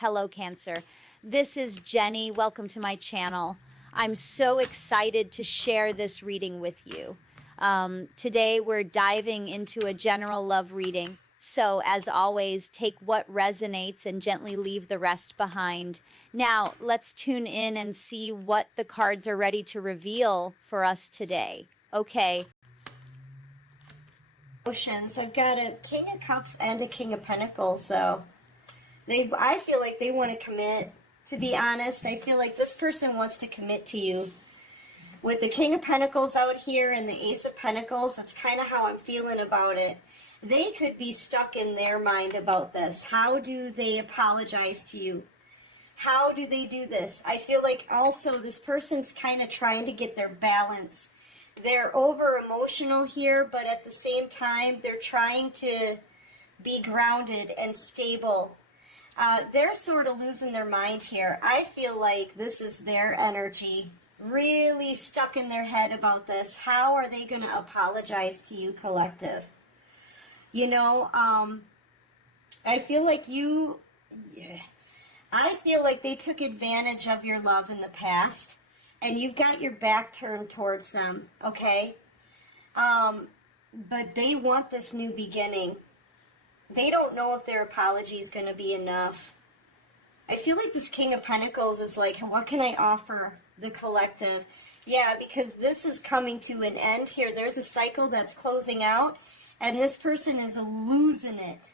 Hello, Cancer. This is Jenny. Welcome to my channel. I'm so excited to share this reading with you. Today, we're diving into a general love reading. So, as always, take what resonates and gently leave the rest behind. Now, let's tune in and see what the cards are ready to reveal for us today. Okay. Emotions. I've got a King of Cups and a King of Pentacles, so I feel like they want to commit. To be honest, I feel like this person wants to commit to you. With the King of Pentacles out here and the Ace of Pentacles, that's kind of how I'm feeling about it. They could be stuck in their mind about this. How do they apologize to you? How do they do this? I feel like also this person's kind of trying to get their balance. They're over emotional here, but at the same time, they're trying to be grounded and stable. They're sort of losing their mind here. I feel like this is their energy, really stuck in their head about this. How are they going to apologize to you, collective? You know, I feel like I feel like they took advantage of your love in the past, and you've got your back turned towards them, okay? But they want this new beginning. They don't know if their apology is going to be enough. I feel like this King of Pentacles is like, what can I offer the collective? Yeah, because this is coming to an end here. There's a cycle that's closing out, and this person is losing it.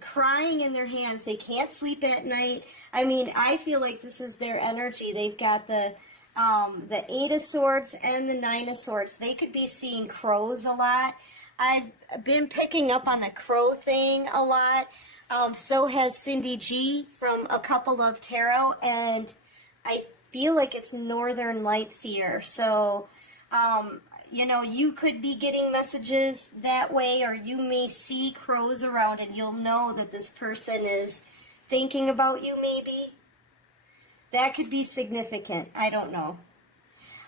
Crying in their hands. They can't sleep at night. I mean, I feel like this is their energy. They've got the Eight of Swords and the Nine of Swords. They could be seeing crows a lot. I've been picking up on the crow thing a lot. So has Cindy G from a couple of tarot, and I feel like it's Northern Lights here. So, you know, you could be getting messages that way, or you may see crows around and you'll know that this person is thinking about you maybe. That could be significant. I don't know.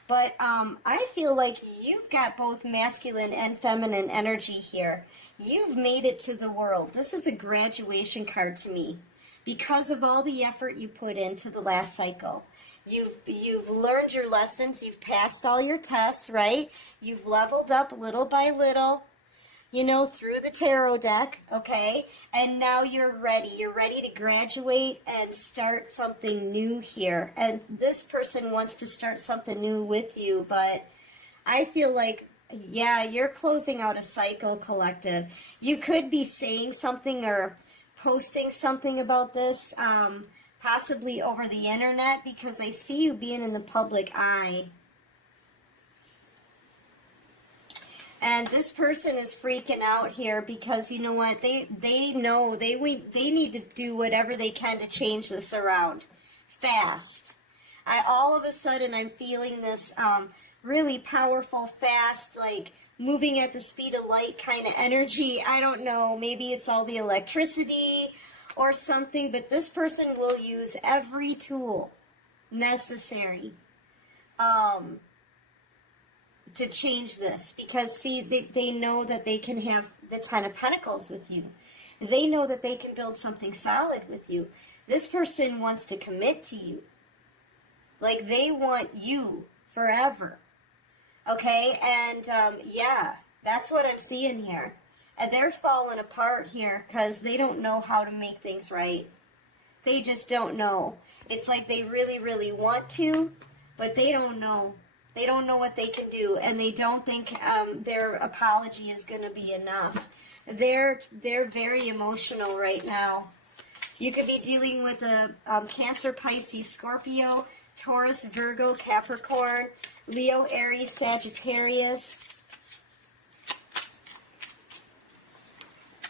But I feel like you've got both masculine and feminine energy here. You've made it to the world. This is a graduation card to me because of all the effort you put into the last cycle. You've learned your lessons. You've passed all your tests, right? You've leveled up little by little, you know, through the tarot deck, okay? And now you're ready. You're ready to graduate and start something new here. And this person wants to start something new with you, but I feel like, yeah, you're closing out a cycle, collective. You could be saying something or posting something about this, possibly over the internet, because I see you being in the public eye. And this person is freaking out here because, you know what, they know they need to do whatever they can to change this around fast. All of a sudden I'm feeling this really powerful, fast, like moving at the speed of light kind of energy. I don't know, maybe it's all the electricity or something, but this person will use every tool necessary to change this, because see, they know that they can have the Ten of Pentacles with you. They know that they can build something solid with you. This person wants to commit to you. Like, they want you forever. Okay, and yeah, that's what I'm seeing here. And they're falling apart here because they don't know how to make things right. They just don't know. It's like they really, really want to, but they don't know. They don't know what they can do, and they don't think their apology is going to be enough. They're very emotional right now. You could be dealing with a Cancer, Pisces, Scorpio, Taurus, Virgo, Capricorn, Leo, Aries, Sagittarius.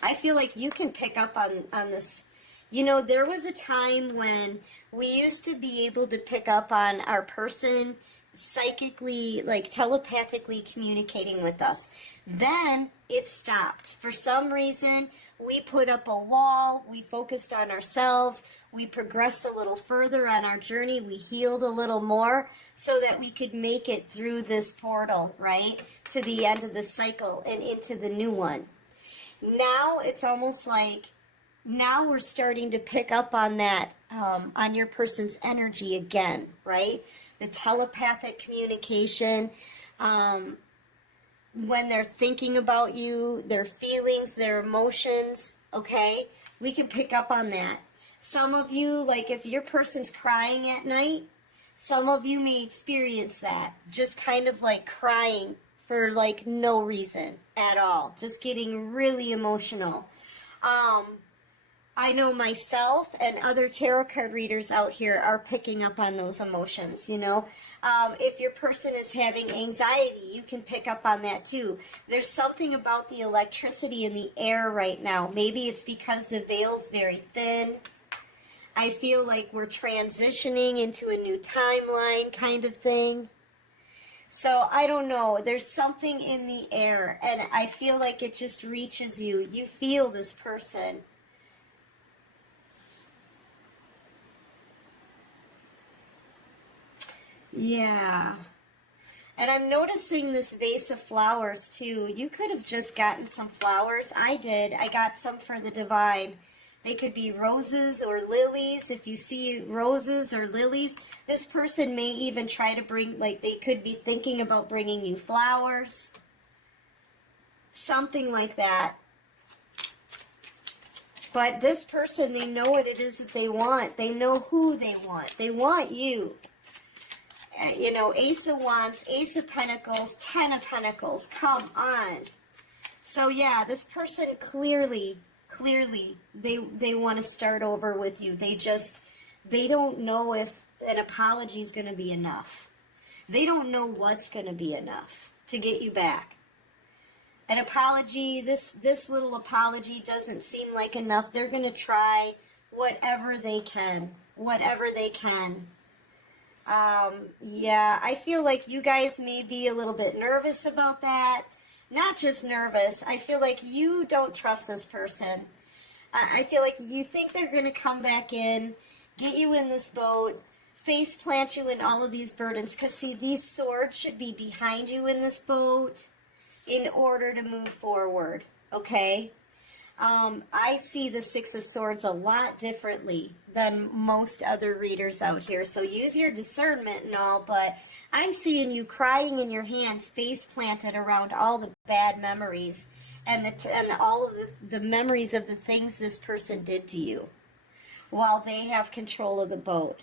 I feel like you can pick up on this. You know, there was a time when we used to be able to pick up on our person psychically, like telepathically communicating with us. Then it stopped. For some reason, we put up a wall, we focused on ourselves, we progressed a little further on our journey, we healed a little more so that we could make it through this portal, right, to the end of the cycle and into the new one. Now it's almost like now we're starting to pick up on that, on your person's energy again, right? The telepathic communication, when they're thinking about you, their feelings, their emotions, okay? We can pick up on that. Some of you, like if your person's crying at night, some of you may experience that, just kind of like crying for like no reason at all, just getting really emotional. I know myself and other tarot card readers out here are picking up on those emotions, you know. If your person is having anxiety, you can pick up on that too. There's something about the electricity in the air right now. Maybe it's because the veil's very thin. I feel like we're transitioning into a new timeline kind of thing. So I don't know. There's something in the air, and I feel like it just reaches you. You feel this person. Yeah. And I'm noticing this vase of flowers too. You could have just gotten some flowers. I did. I got some for the divine. They could be roses or lilies. If you see roses or lilies, this person may even try to bring, like they could be thinking about bringing you flowers. Something like that. But this person, they know what it is that they want. They know who they want. They want you. You know, Ace of Wands, Ace of Pentacles, Ten of Pentacles. Come on. So yeah, this person clearly, they want to start over with you. They don't know if an apology is going to be enough. They don't know what's going to be enough to get you back. An apology, this little apology doesn't seem like enough. They're going to try whatever they can. Whatever they can. Yeah, I feel like you guys may be a little bit nervous about that. Not just nervous. I feel like you don't trust this person. I feel like you think they're going to come back in, get you in this boat, face plant you in all of these burdens. Because, see, these swords should be behind you in this boat in order to move forward, okay? I see the Six of Swords a lot differently than most other readers out here. So use your discernment and all, but I'm seeing you crying in your hands, face planted around all the bad memories and all of the memories of the things this person did to you while they have control of the boat.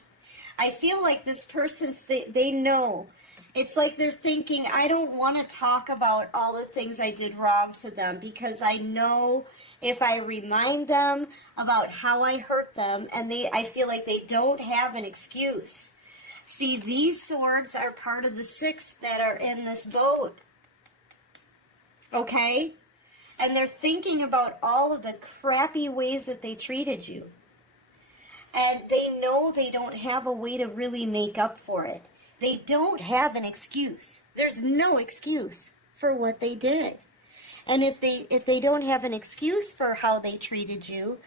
I feel like this person, they know. It's like they're thinking, I don't want to talk about all the things I did wrong to them because I know if I remind them about how I hurt them, and I feel like they don't have an excuse. See, these swords are part of the six that are in this boat. Okay? And they're thinking about all of the crappy ways that they treated you. And they know they don't have a way to really make up for it. They don't have an excuse. There's no excuse for what they did. And if they don't have an excuse for how they treated you,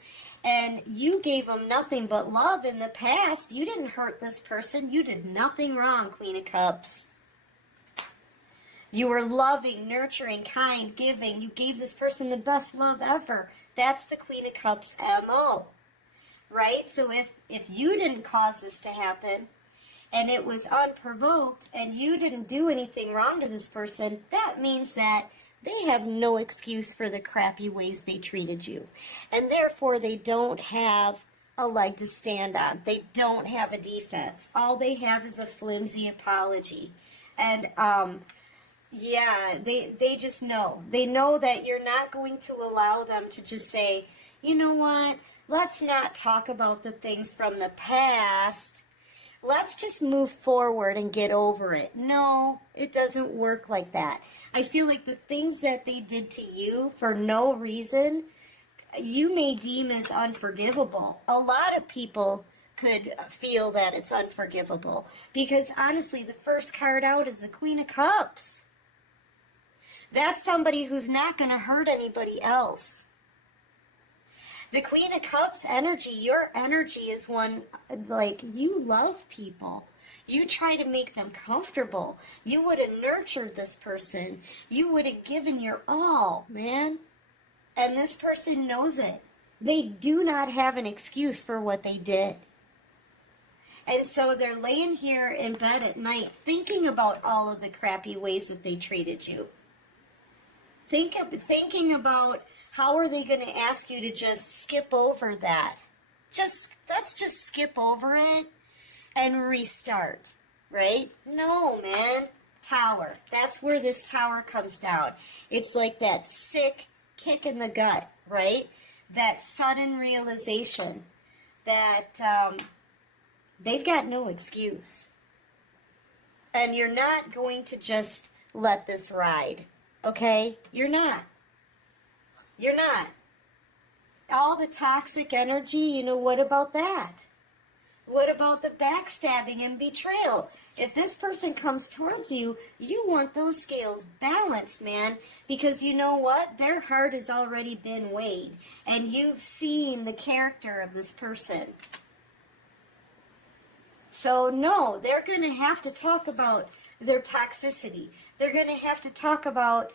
and you gave them nothing but love in the past, you didn't hurt this person, you did nothing wrong, Queen of Cups. You were loving, nurturing, kind, giving. You gave this person the best love ever. That's the Queen of Cups MO, right? So if you didn't cause this to happen, and it was unprovoked, and you didn't do anything wrong to this person, that means that they have no excuse for the crappy ways they treated you. And therefore, they don't have a leg to stand on. They don't have a defense. All they have is a flimsy apology. And, yeah, they just know. They know that you're not going to allow them to just say, you know what, let's not talk about the things from the past. Let's just move forward and get over it. No, it doesn't work like that. I feel like the things that they did to you for no reason, you may deem as unforgivable. A lot of people could feel that it's unforgivable because honestly, the first card out is the Queen of Cups. That's somebody who's not going to hurt anybody else. The Queen of Cups energy, your energy is one, like, you love people. You try to make them comfortable. You would have nurtured this person. You would have given your all, man. And this person knows it. They do not have an excuse for what they did. And so they're laying here in bed at night thinking about all of the crappy ways that they treated you. Thinking about how are they going to ask you to just skip over that. Let's just skip over it and restart, right? No, man. Tower. That's where this tower comes down. It's like that sick kick in the gut, right? That sudden realization that they've got no excuse. And you're not going to just let this ride, okay? You're not. You're not. All the toxic energy, you know, what about that? What about the backstabbing and betrayal? If this person comes towards you, you want those scales balanced, man. Because you know what? Their heart has already been weighed. And you've seen the character of this person. So, no, they're going to have to talk about their toxicity. They're going to have to talk about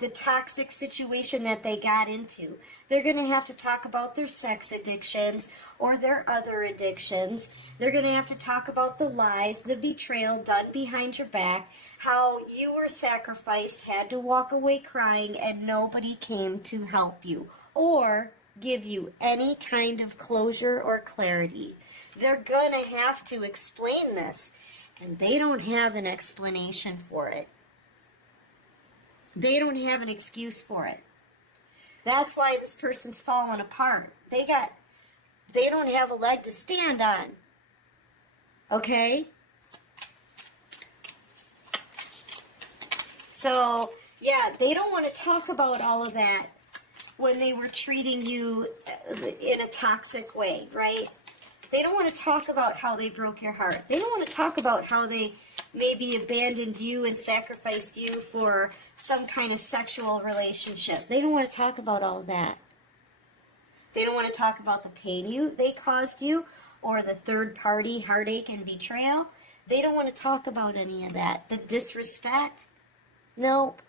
the toxic situation that they got into. They're going to have to talk about their sex addictions or their other addictions. They're going to have to talk about the lies, the betrayal done behind your back, how you were sacrificed, had to walk away crying, and nobody came to help you or give you any kind of closure or clarity. They're going to have to explain this, and they don't have an explanation for it. They don't have an excuse for it. That's why this person's falling apart. They don't have a leg to stand on. Okay? So, yeah, they don't want to talk about all of that when they were treating you in a toxic way, right? They don't want to talk about how they broke your heart. They don't want to talk about how they maybe abandoned you and sacrificed you for some kind of sexual relationship. They don't want to talk about all of that. They don't want to talk about the pain they caused you or the third party heartache and betrayal. They don't want to talk about any of that. The disrespect. Nope.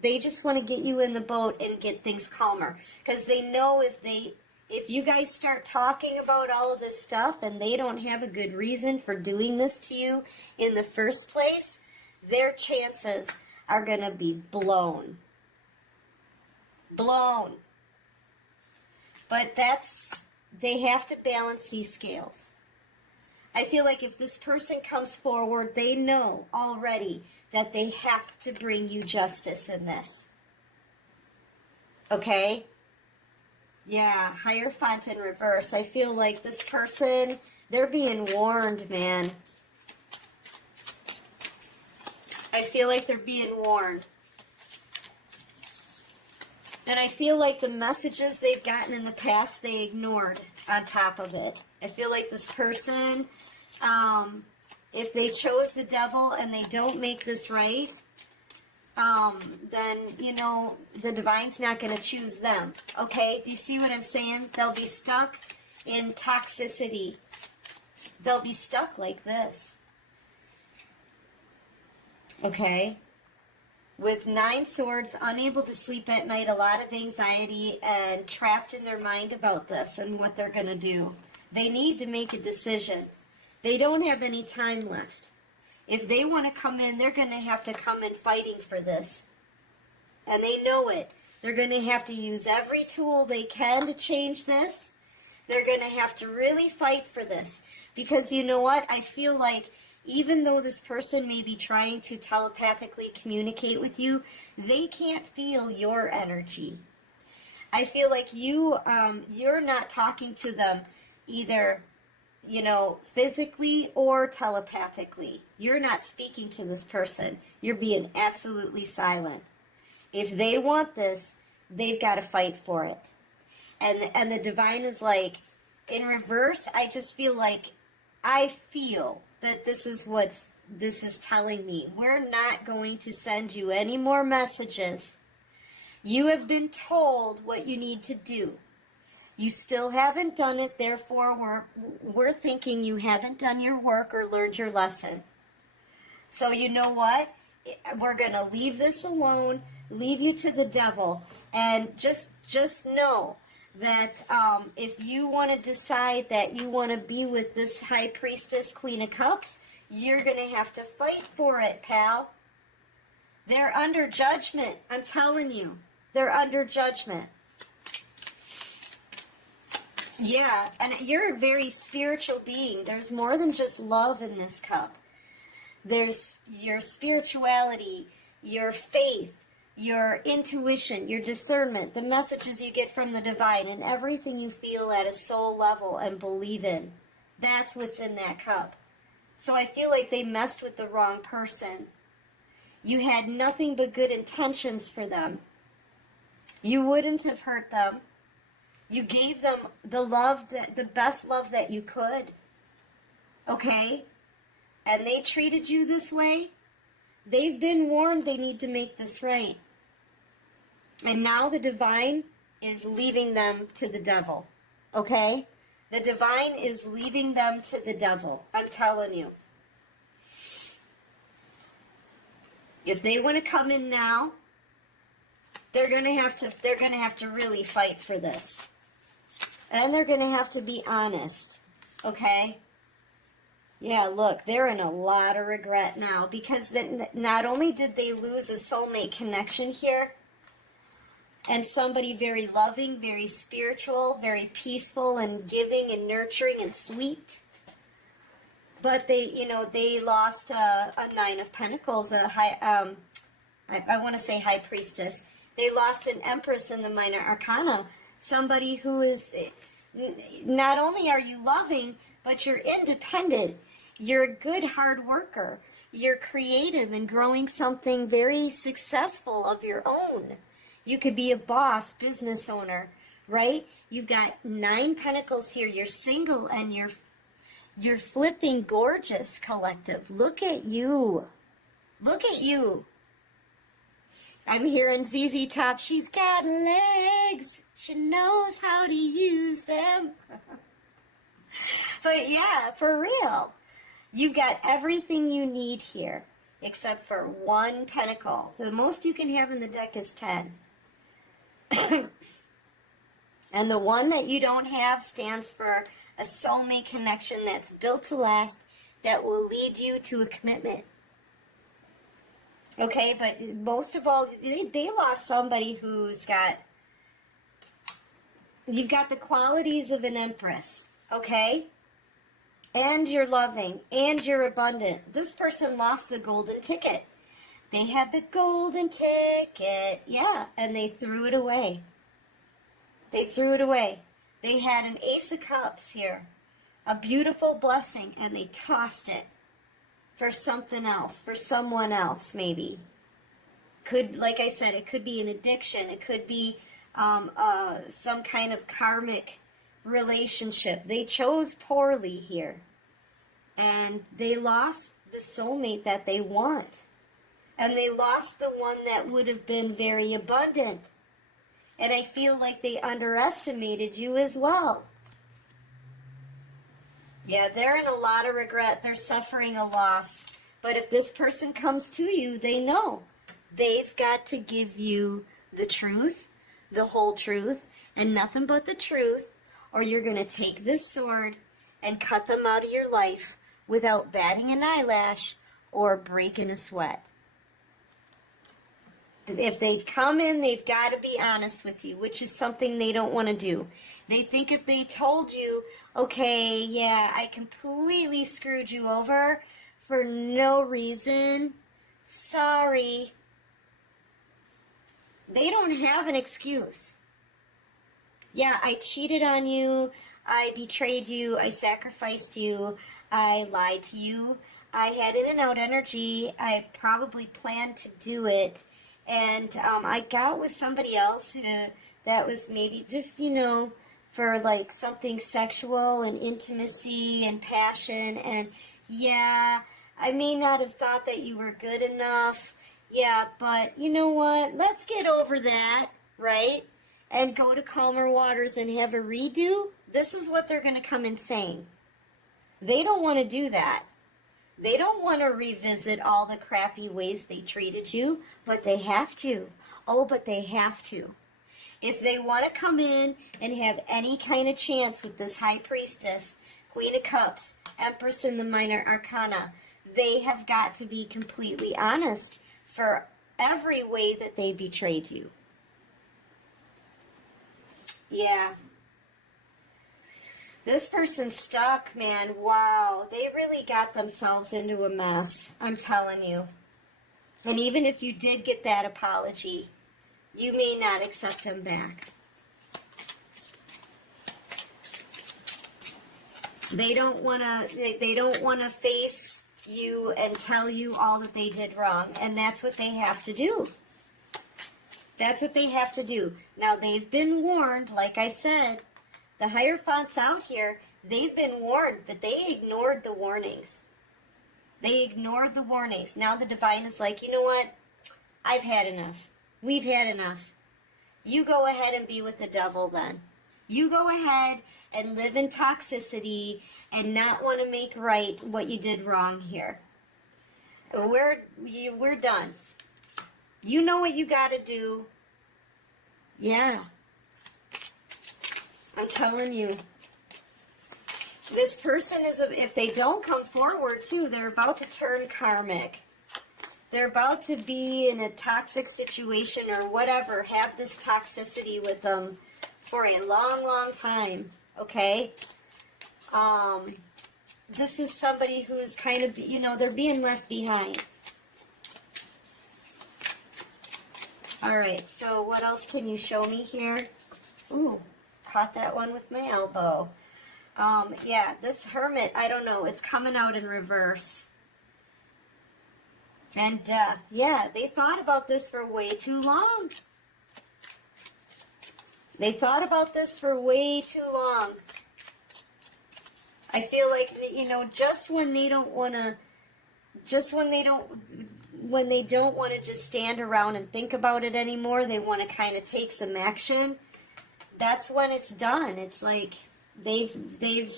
They just want to get you in the boat and get things calmer. Because they know if you guys start talking about all of this stuff and they don't have a good reason for doing this to you in the first place, their chances are going to be blown. Blown. But they have to balance these scales. I feel like if this person comes forward, they know already that they have to bring you justice in this. Okay? Yeah, Hierophant in reverse. I feel like this person, they're being warned, man. I feel like they're being warned. And I feel like the messages they've gotten in the past, they ignored on top of it. I feel like this person, if they chose the devil and they don't make this right, then, you know, the divine's not going to choose them. Okay? Do you see what I'm saying? They'll be stuck in toxicity. They'll be stuck like this. Okay? With 9 swords, unable to sleep at night, a lot of anxiety, and trapped in their mind about this and what they're going to do. They need to make a decision. They don't have any time left. If they want to come in, they're going to have to come in fighting for this. And they know it. They're going to have to use every tool they can to change this. They're going to have to really fight for this. Because you know what? I feel like even though this person may be trying to telepathically communicate with you, they can't feel your energy. I feel like you're not talking to them either, you know, physically or telepathically. You're not speaking to this person. You're being absolutely silent. If they want this, they've got to fight for it. And the divine is like, in reverse, I just feel like, I feel that this is what this is telling me. We're not going to send you any more messages. You have been told what you need to do. You still haven't done it, therefore we're thinking you haven't done your work or learned your lesson. So you know what? We're going to leave this alone, leave you to the devil, and just know that if you want to decide that you want to be with this High Priestess, Queen of Cups, you're going to have to fight for it, pal. They're under judgment. I'm telling you. They're under judgment. Yeah, and you're a very spiritual being. There's more than just love in this cup. There's your spirituality, your faith, your intuition, your discernment, the messages you get from the divine, and everything you feel at a soul level and believe in. That's what's in that cup. So I feel like they messed with the wrong person. You had nothing but good intentions for them. You wouldn't have hurt them. You gave them the love, the best love that you could. Okay? And they treated you this way. They've been warned they need to make this right. And now the divine is leaving them to the devil. Okay? The divine is leaving them to the devil. I'm telling you. If they want to come in now, they're going to have to really fight for this. And they're going to have to be honest. Okay? Yeah, look, they're in a lot of regret now because not only did they lose a soulmate connection here, and somebody very loving, very spiritual, very peaceful and giving and nurturing and sweet, but they lost a Nine of Pentacles, I want to say High Priestess. They lost an Empress in the Minor Arcana, somebody who is, not only are you loving, but you're independent. You're a good hard worker. You're creative and growing something very successful of your own. You could be a boss, business owner, right? You've got 9 Pentacles here. You're single and you're flipping gorgeous, collective. Look at you. Look at you. I'm hearing ZZ Top. She's got legs. She knows how to use them. But yeah, for real. You've got everything you need here, except for 1 pentacle. The most you can have in the deck is 10. And the one that you don't have stands for a soulmate connection that's built to last, that will lead you to a commitment. Okay, but most of all, they lost somebody who's got, you've got the qualities of an Empress, okay? And you're loving, and you're abundant. This person lost the golden ticket. They had the golden ticket, yeah, and they threw it away. They threw it away. They had an Ace of Cups here, a beautiful blessing, and they tossed it for something else, for someone else, maybe. Could, like I said, it could be an addiction. It could be some kind of karmic relationship. They chose poorly here. And they lost the soulmate that they want. And they lost the one that would have been very abundant. And I feel like they underestimated you as well. Yeah, they're in a lot of regret. They're suffering a loss. But if this person comes to you, they know they've got to give you the truth, the whole truth, and nothing but the truth, or you're going to take this sword and cut them out of your life without batting an eyelash or breaking a sweat. If they come in, they've got to be honest with you, which is something they don't want to do. They think if they told you, okay, yeah, I completely screwed you over for no reason, sorry, they don't have an excuse. Yeah, I cheated on you, I betrayed you, I sacrificed you, I lied to you, I had in and out energy, I probably planned to do it, and I got with somebody else who, that was maybe just, for like something sexual and intimacy and passion, and yeah, I may not have thought that you were good enough, yeah, but you know what, let's get over that, right, and go to calmer waters and have a redo. This is what they're going to come in saying. They don't want to do that. They don't want to revisit all the crappy ways they treated you, but they have to. Oh, but they have to. If they want to come in and have any kind of chance with this High Priestess, Queen of Cups, Empress in the Minor Arcana, they have got to be completely honest for every way that they betrayed you. Yeah. This person's stuck, man. Wow. They really got themselves into a mess. I'm telling you. And even if you did get that apology, you may not accept him back. They don't want to face you and tell you all that they did wrong, and that's what they have to do. That's what they have to do. Now, they've been warned, like I said, the Hierophants out here, they've been warned, but they ignored the warnings. They ignored the warnings. Now the Divine is like, you know what? I've had enough. We've had enough. You go ahead and be with the devil then. You go ahead and live in toxicity and not want to make right what you did wrong here. We're done. You know what you got to do. Yeah. I'm telling you. This person is, if they don't come forward too, they're about to turn karmic. They're about to be in a toxic situation or whatever, have this toxicity with them for a long, long time, okay? This is somebody who's kind of, you know, they're being left behind. All right, so what else can you show me here? Ooh, caught that one with my elbow. Yeah, this Hermit, I don't know, it's coming out in reverse. And, yeah, they thought about this for way too long. They thought about this for way too long. I feel like, you know, just when they don't want to just when they don't want to just stand around and think about it anymore, they want to kind of take some action. That's when it's done. It's like they've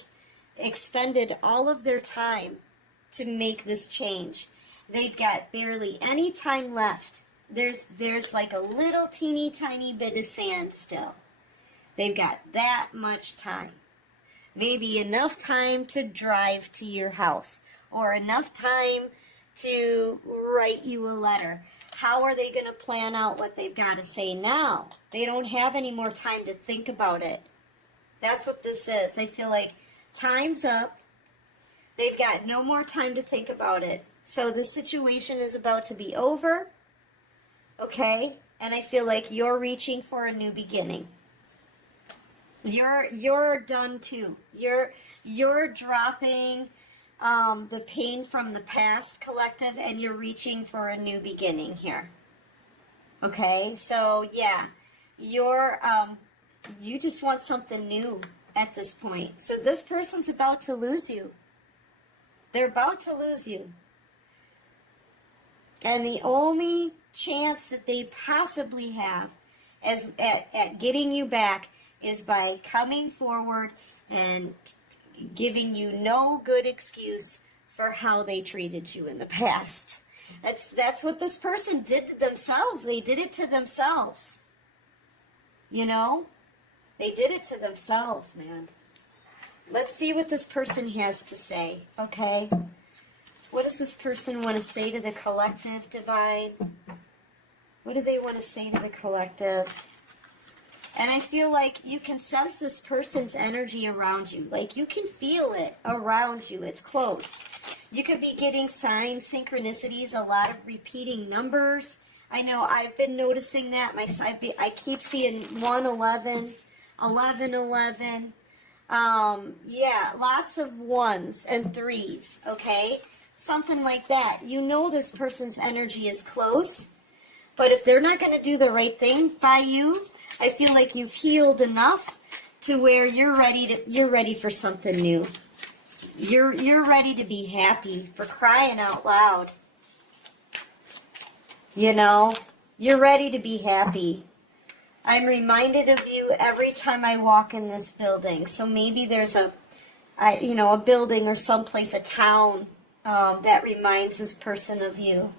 expended all of their time to make this change. They've got barely any time left. There's like a little teeny tiny bit of sand still. They've got that much time. Maybe enough time to drive to your house, or enough time to write you a letter. How are they going to plan out what they've got to say now? They don't have any more time to think about it. That's what this is. I feel like time's up. They've got no more time to think about it. So the situation is about to be over. Okay? And I feel like you're reaching for a new beginning. You're done too. You're dropping the pain from the past, collective, and you're reaching for a new beginning here. Okay, so yeah, you just want something new at this point. So this person's about to lose you. They're about to lose you. And the only chance that they possibly have at getting you back is by coming forward and giving you no good excuse for how they treated you in the past. That's what this person did to themselves. They did it to themselves. You know? They did it to themselves, man. Let's see what this person has to say, okay? What does this person want to say to the collective, Divine? What do they want to say to the collective? And I feel like you can sense this person's energy around you. Like, you can feel it around you. It's close. You could be getting signs, synchronicities, a lot of repeating numbers. I know I've been noticing that. I keep seeing 111, 1111. Yeah, lots of ones and threes, okay? Something like that. You know this person's energy is close. But if they're not going to do the right thing by you, I feel like you've healed enough to where you're ready for something new. You're ready to be happy, for crying out loud. You know, you're ready to be happy. I'm reminded of you every time I walk in this building. So maybe there's a building or someplace, a town that reminds this person of you.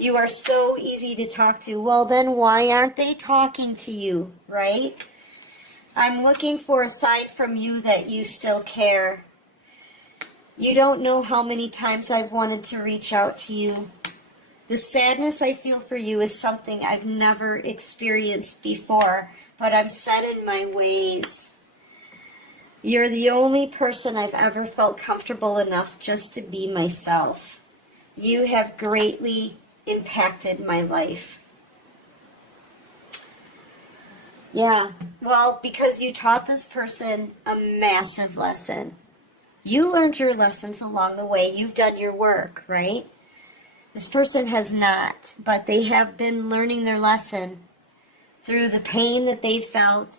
You are so easy to talk to. Well, then why aren't they talking to you, right? I'm looking for a sign from you that you still care. You don't know how many times I've wanted to reach out to you. The sadness I feel for you is something I've never experienced before, but I'm set in my ways. You're the only person I've ever felt comfortable enough just to be myself. You have greatly impacted my life. Yeah, well, because you taught this person a massive lesson. You learned your lessons along the way. You've done your work, right? This person has not, but they have been learning their lesson through the pain that they felt,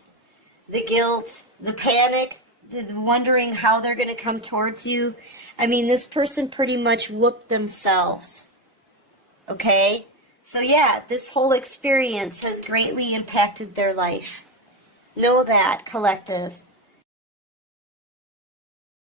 the guilt, the panic, the wondering how they're going to come towards you. I mean, this person pretty much whooped themselves. Okay? So yeah, this whole experience has greatly impacted their life. Know that, collective.